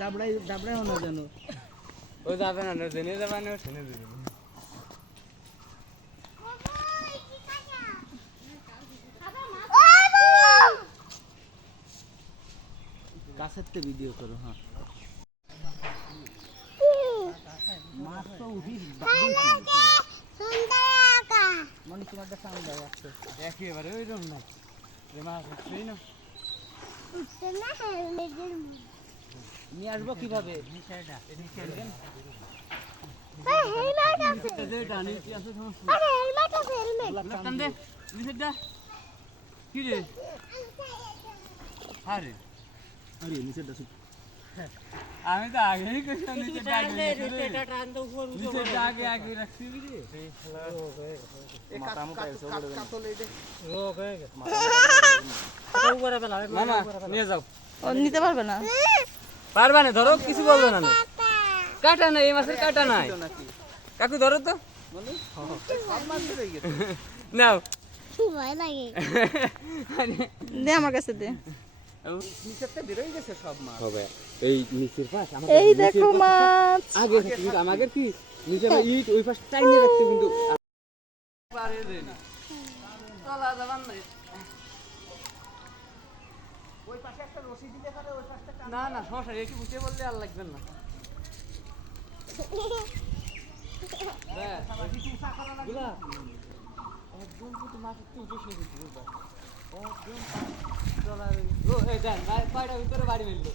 দাবড়াই দাবড়াই হনো যেন। ও যাবে না জেনে যাবে না শুনে দেবে গাছের তে ভিডিও করো হ্যাঁ। মাছ তো উঠি মনে তোমার দেখা আমি আসছে। একেবারে ওই রকম না। এ মাছ উঠছেই না। নিয়ে আসব কীভাবে? শুধু আমি তো আগেই আগে আগে রাখছি নিতে পারবে না। পারবা না ধরো কিছু বলবে না। কাটা নাই এই মাছের কাটা নাই। কাকু ধরো তো। নাও। ভয় লাগে। দে আমার কাছে দে। নিচের তে বেরোই গেছে সব মাছ। হবে। এই নিচের পাশ আমার এই দেখো মাছ। আগে আমাদের কি? নিচে ইট ওই পাশ টাইনে রাখতে কিন্তু না না সমস্যা একটু বুঝে বললে আর লাগবে না। গুলা, একদম কিন্তু মাছ একটু উঠে শুয়ে ভিতরে বাড়ি মিললো।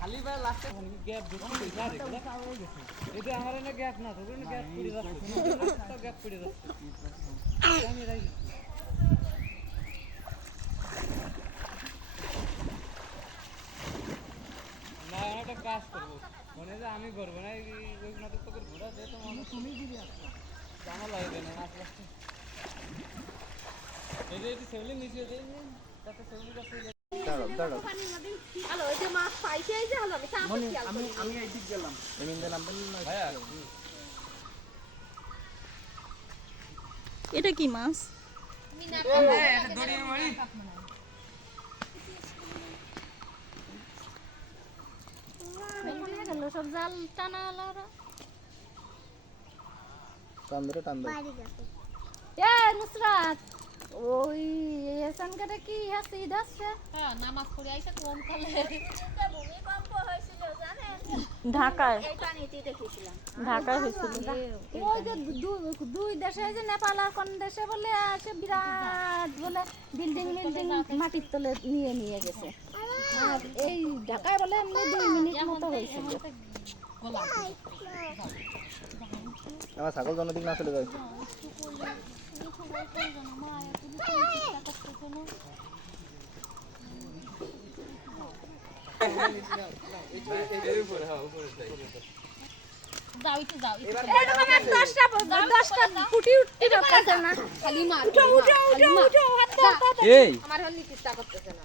খালি ভাই লাস্টে গ্যাপ এটা আমার গ্যাপ না গ্যাপ পড়ে যাচ্ছে গ্যাপ পড়ে যাচ্ছে আমি রাখি না আমি একটা কাজ করব। মনে যে আমি করব না ওই নাটক তোকে ঘোরা দিয়ে তো মনে তুমি দিবি জামা লাগবে না এই যে এই সেভলি নিচে যে তাতে যে হলো আমি আমি আমি এই দিক গেলাম। এমিন নাম্বার ভাইয়া। এটা কি মাছ? দড়ি মারি গেল সব জাল টানা টান ধরে টান ধরে এ নুসরাত! ওই এসান কাটা কি হাসি হ্যাঁ নামাজ পড়ে আইসা কোন কালে ভূমিকম্প হয়েছিল জানেন ঢাকায়। এই পানিতে দেখেছিলাম ঢাকায় হয়েছিল। ওই যে দুই দেশে যে নেপাল আর কোন দেশে বলে আছে বিরাট বলে বিল্ডিং বিল্ডিং মাটির তলে নিয়ে নিয়ে গেছে। আর এই ঢাকায় বলে এমনি দুই মিনিট মতো হয়েছিল আমার ছাগল জন্য দিক না চলে যায় দশটা দশটা ফুটি উঠতে পারতেছে না খালি মার উঠো উঠো উঠো উঠো হাত দাও, হাত দাও। এই আমার হল নিতে ইচ্ছা করতেছে না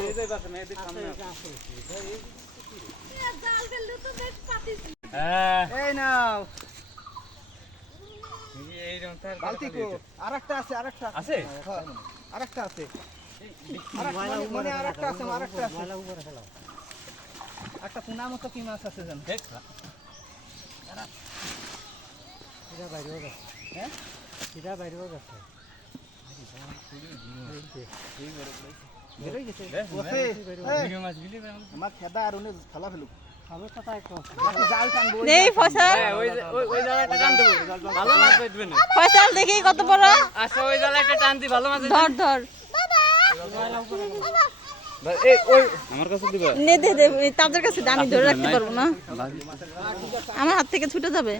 এই যে পাশে মেয়েদের সামনে জাল ফেললে তো বেশ পাতিস হ্যাঁ এই নাও এই রকম তার বালতি কো আরেকটা আছে আরেকটা আছে হ্যাঁ আরেকটা আছে আরেকটা মনে আরেকটা আছে আরেকটা আছে একটা পুনা মতো কি মাছ আছে জানো দেখ হ্যাঁ বেরোই গেছে ওসে, এই, ভিডিও মাছ গিলি আমার ফসল। দেখি কত তাদের কাছে আমি ধরে রাখতে পারব না। আমার হাত থেকে ছুটে যাবে।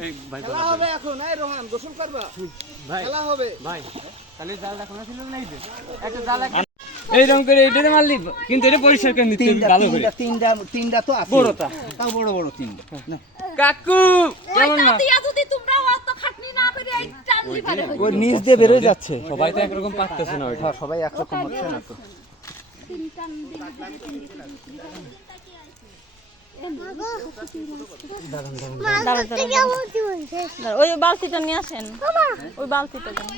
এই এইরকম করে এইটাতে মারলি কিন্তু এটা পরিষ্কার করে নিতে ভালো করে। তিনটা তিনটা তো আছে। বড়টা। তাও বড় বড় তিনটা। কাকু কেমন না যদি তোমরা অত খাটনি না করে এই টানলি ভালো হইতো। ওই নিচ দিয়ে বেরোয় যাচ্ছে। সবাই তো একরকম পারতেছে না ওইটা। হ্যাঁ, সবাই একরকম হচ্ছে না তো। ওই বালতিটা নিয়ে আসেন। ওই বালতিটা দেন।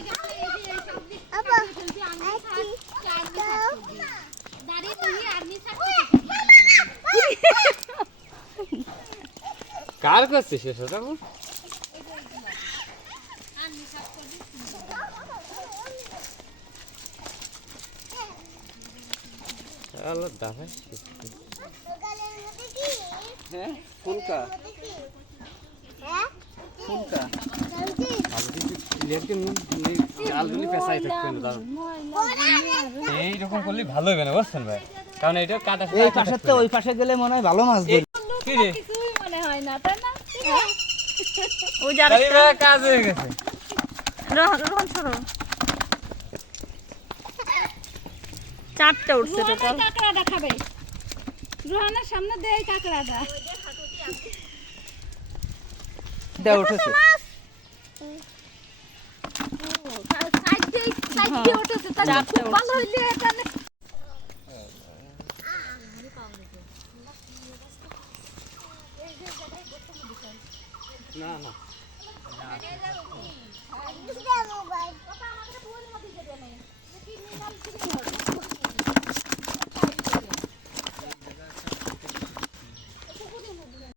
দাঁড়িয়ে তুমি আর্মি থাকতে কার করছে শেষ ওটা হ্যাঁ এইরকম করলে ভালো হবে না বুঝছেন ভাই? কারণ এটা কাটা এই পাশের তো ওই পাশে গেলে মনে হয় ভালো মাছ ধরবে। কি রে? কিছুই মনে হয় না তাই না? কাজ হয়ে গেছে। রোহন রোহন চারটা উঠছে টোটাল কাঁকড়াটা খাবে রোহানের সামনে দে এই কাঁকড়াটা উঠেছে। দিয়ে দিয়ে উঠেছে। তাহলে ভালো হইলে না না। মোবাইল